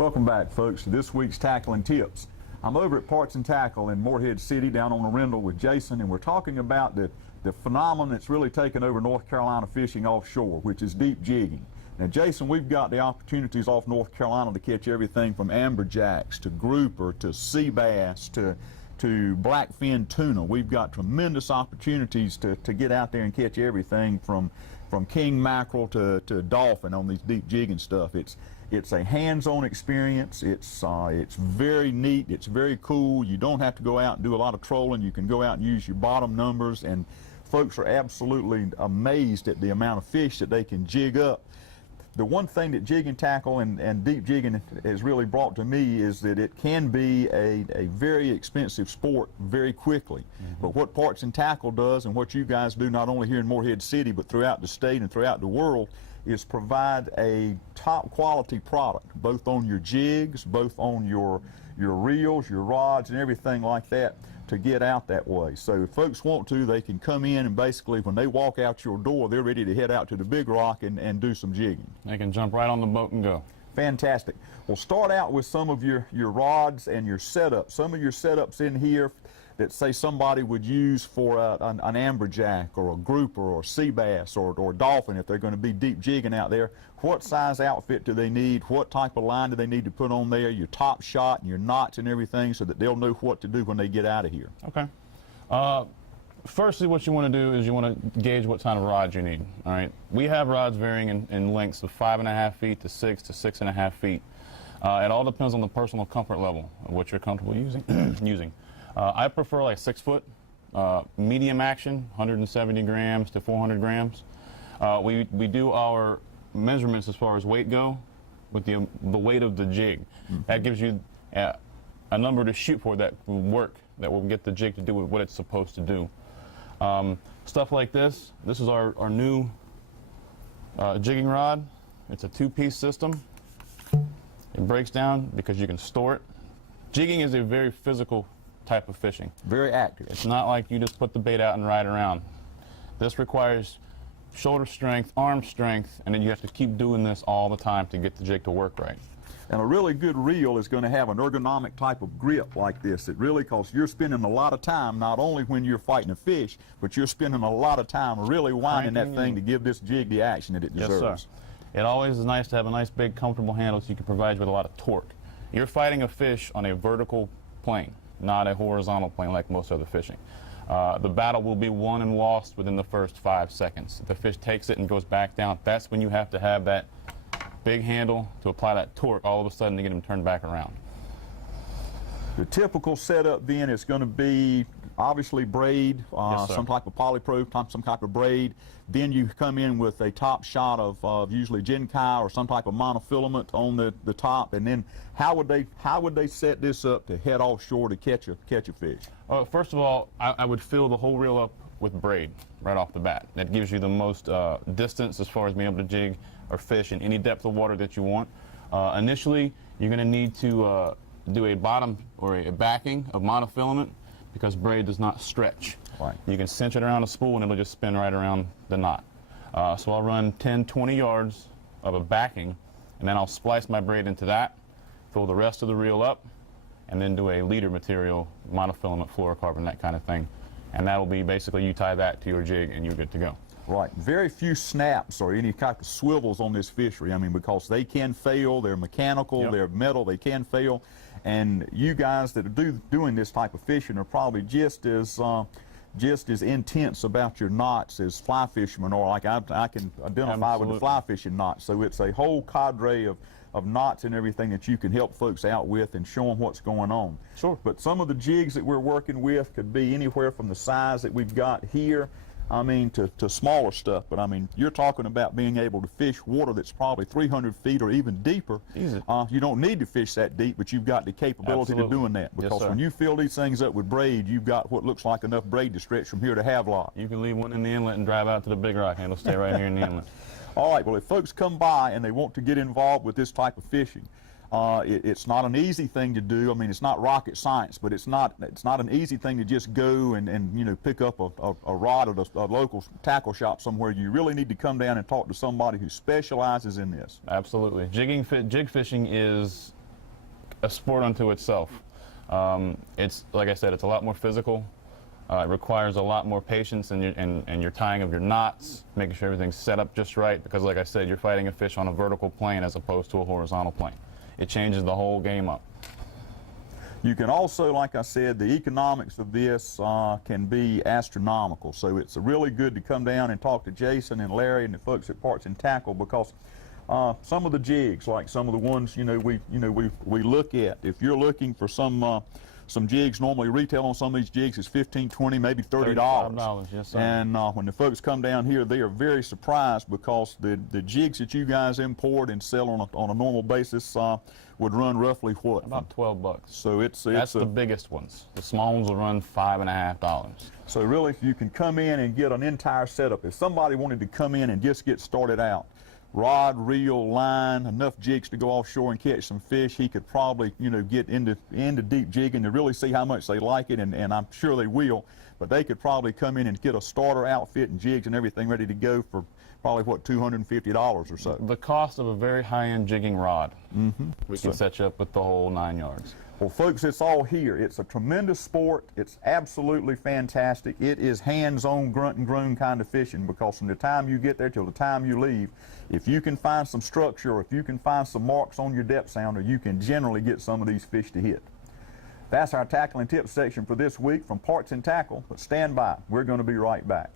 Welcome back, folks, to this week's Tackling Tips. I'm over at Parts and Tackle in Morehead City down on the Rendell with Jason, and we're talking about the phenomenon that's really taken over North Carolina fishing offshore, which is deep jigging. Now, Jason, we've got the opportunities off North Carolina to catch everything from amberjacks to grouper to sea bass to blackfin tuna. We've got tremendous opportunities to get out there and catch everything from king mackerel to dolphin on these deep jigging stuff. It's a hands-on experience. It's very neat. It's very cool. You don't have to go out and do a lot of trolling. You can go out and use your bottom numbers, and folks are absolutely amazed at the amount of fish that they can jig up. The one thing that jigging tackle and deep jigging has really brought to me is that it can be a very expensive sport very quickly. But what Parts and Tackle does, and what you guys do not only here in Morehead City but throughout the state and throughout the world, is provide a top quality product, both on your jigs, both on your reels, your rods, and everything like that, to get out that way. So if folks want to, they can come in, and basically when they walk out your door, they're ready to head out to the big rock and do some jigging. They can jump right on the boat and go. Fantastic. We'll start out with some of your rods and your setups. Some of your setups in here that, say, somebody would use for an amberjack or a grouper or sea bass or dolphin if they're going to be deep jigging out there. What size outfit do they need? What type of line do they need to put on there? Your top shot and your knots and everything, so that they'll know what to do when they get out of here. Okay. Firstly, what you want to do is you want to gauge what kind of rods you need. All right. We have rods varying in lengths of 5.5 feet to 6 to 6.5 feet. It all depends on the personal comfort level of what you're comfortable using. I prefer like 6 foot, medium action, 170 grams to 400 grams. We do our measurements as far as weight go with the weight of the jig. That gives you a number to shoot for that will work, that will get the jig to do what it's supposed to do. Stuff like this is our new jigging rod. It's a 2-piece system. It breaks down because you can store it. Jigging is a very physical type of fishing. Very active. It's not like you just put the bait out and ride around. This requires shoulder strength, arm strength, and then you have to keep doing this all the time to get the jig to work right. And a really good reel is going to have an ergonomic type of grip like this. It really, because you're spending a lot of time, not only when you're fighting a fish, but you're spending a lot of time really winding that thing to give this jig the action that it deserves. Yes, sir. It always is nice to have a nice big comfortable handle so you can provide you with a lot of torque. You're fighting a fish on a vertical plane, not a horizontal plane like most other fishing. The battle will be won and lost within the first 5 seconds. If the fish takes it and goes back down, that's when you have to have that big handle to apply that torque all of a sudden to get him turned back around. The typical setup then is going to be obviously braid, some type of polypro, some type of braid. Then you come in with a top shot of usually Genkai or some type of monofilament on the top. And then how would they set this up to head offshore to catch a fish? First of all, I would fill the whole reel up with braid right off the bat. That gives you the most distance as far as being able to jig or fish in any depth of water that you want. Initially, you're going to need to do a bottom or a backing of monofilament because braid does not stretch. Right. You can cinch it around a spool and it'll just spin right around the knot. So I'll run 10, 20 yards of a backing, and then I'll splice my braid into that, fill the rest of the reel up, and then do a leader material, monofilament, fluorocarbon, that kind of thing. And that'll be basically you tie that to your jig and you're good to go. Right. Very few snaps or any type of swivels on this fishery. I mean, because they can fail. They're mechanical. They're metal. They can fail. And you guys that are doing this type of fishing are probably just as intense about your knots as fly fishermen are. Like I can identify with the fly fishing knots. So it's a whole cadre of knots and everything that you can help folks out with and show them what's going on. Sure. But some of the jigs that we're working with could be anywhere from the size that we've got here, I mean, to smaller stuff. But I mean, you're talking about being able to fish water that's probably 300 feet or even deeper. Easy. You don't need to fish that deep, but you've got the capability of doing that. Because when you fill these things up with braid, you've got what looks like enough braid to stretch from here to Havelock. You can leave one in the inlet and drive out to the big rock, and it'll stay right here in the inlet. All right, well, if folks come by and they want to get involved with this type of fishing, it's not an easy thing to do. I mean, it's not rocket science, but it's not an easy thing to just go and you know, pick up a rod at a local tackle shop somewhere. You really need to come down and talk to somebody who specializes in this. Absolutely. Jig fishing is a sport unto itself. It's, like I said, it's a lot more physical. It requires a lot more patience in your tying of your knots, making sure everything's set up just right, because like I said, you're fighting a fish on a vertical plane as opposed to a horizontal plane. It changes the whole game up. You can also, like I said, the economics of this can be astronomical. So it's really good to come down and talk to Jason and Larry and the folks at Parts and Tackle, because some of the jigs, like some of the ones we look at, if you're looking for some jigs, normally retail on some of these jigs is $15, $20, maybe $30. $35, yes, sir. And when the folks come down here, they are very surprised, because the jigs that you guys import and sell on a normal basis would run roughly what? About $12. So That's the biggest ones. The small ones will run $5.50. So really, you can come in and get an entire setup. If somebody wanted to come in and just get started out, rod, reel, line, enough jigs to go offshore and catch some fish, he could probably, get into deep jigging to really see how much they like it, and I'm sure they will. But they could probably come in and get a starter outfit and jigs and everything ready to go for probably, what, $250 or so. The cost of a very high-end jigging rod. We can So- set you up with the whole 9 yards. Well, folks, it's all here. It's a tremendous sport. It's absolutely fantastic. It is hands-on, grunt and groan kind of fishing, because from the time you get there till the time you leave, if you can find some structure, or if you can find some marks on your depth sounder, you can generally get some of these fish to hit. That's our tackle and tips section for this week from Parts and Tackle, but stand by. We're going to be right back.